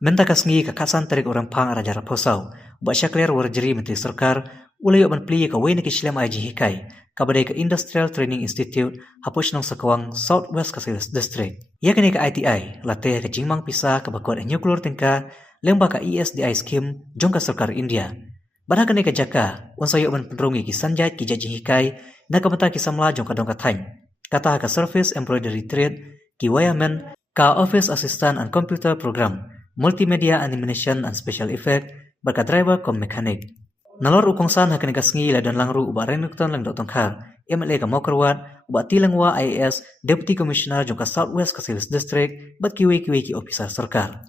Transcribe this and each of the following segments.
Menta kasngi kakasan tarik orang pang araja raposau. Buat syakler warjeri menteri serkar, ulay oban pli ka wayne ke Shilem IG Hikai, kabadai ke Industrial Training Institute, hapus nong sakawang Southwest Kasilis District. Ia kini ke ITI, latih ke jingmang pisah ke bakuat nuklur tingka, lembah ke ESDI scheme, jong ke serkar India. Badha kini ke Jaka, unsay oban penrungi ki sanjait ki jaji Hikai, na kamata ki samla jong ka dong ka thain. Kata ke Surface Embroidery Trade, ki wayamen, ka Office Assistant and Computer Program, Multimedia Animation and Special Effect, baka driver kom mekanik. Nalor ukongsan hakan gasngi la dan langru uba renukton lang dotong khar. MLA ka Mokerwat, uba tilangwa IAS, Deputy Commissioner jongka Southwest Kasilis District, bat kiwi ki officer serkar.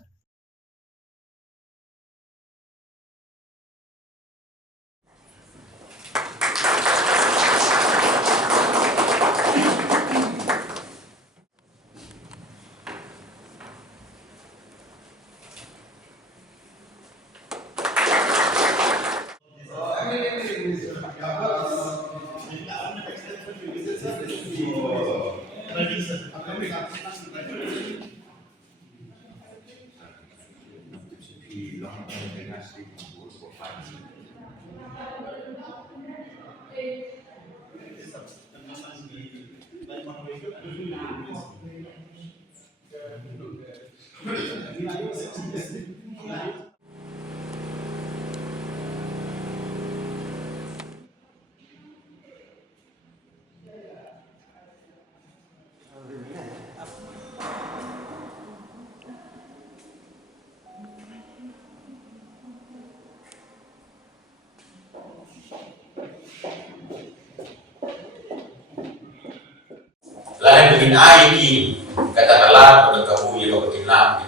Lain bikin ini katakanlah pada kamu yang bikin nak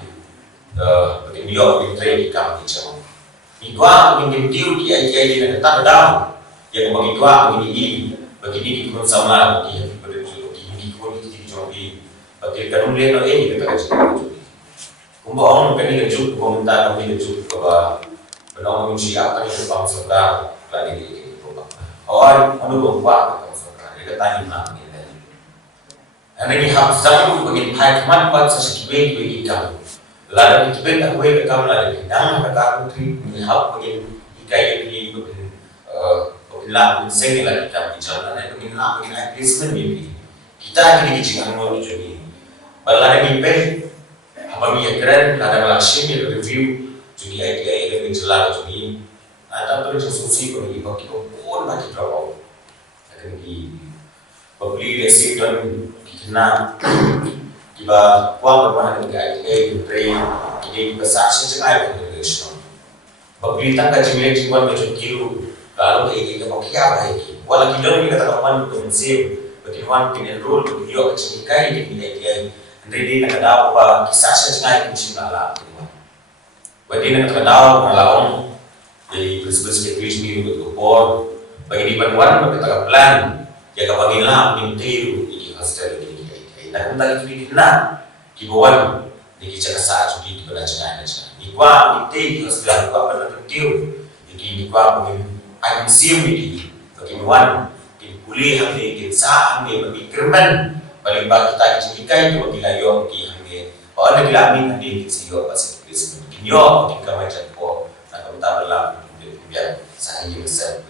bikin dia bikin training kamu macam igwa bikin tiu di ITI dengan tak ada yang bagi igwa begini begini ikut sama bagi begini ikut di jobi bagi kanun dia no ini kita kerja kumba orang kan ini kerja komentar kami kerja bahwa benar siapa yang bang serkar lagi di orang anu bang serkar dia tanya nak Anagi hafzam bagi hikmat buat sesuatu bagi kamu. Lalu kita benda kue kamu lagi. Jangan kata aku tu hak bagi ikai ini bagi lagu seni lagi kamu bicara. Nanti bagi lagu bagi advertisement ini. Kita kini jangan mau jadi. Balai ini abang yang keren ada laksim yang review jadi ITI yang jelas jadi. Ada terus solusi bagi pun bagi berapa. Akan di bagi resip dan na kiba kuang berbahan dengan ITI train jadi besarnya sekali international. Pemerintah kaji milik cuman macam kilo lalu kayak apa lagi. Walau kilo ni kata kawan berkonsep bagaimana pin enroll beliau kaji kai di ITI. Jadi nak tahu apa kisah sekali kunci malam. Bagi nak tahu malam di bersebut tulis ni untuk board bagi di bantuan kita plan ya kapag ila mintiru di hostel di na kung tali kini na kibawan di kita kasar di belajar aja di kuah di hostel kuah pada tentiu di kuah mungkin akan siap di bagaimana di kuliah di kisah di bagi kerman balik bagi kita jadikan itu bagi layu di hangge orang di lamin di siyo pasti di yo di kamar jatuh nak kita berlaku di biar saya besar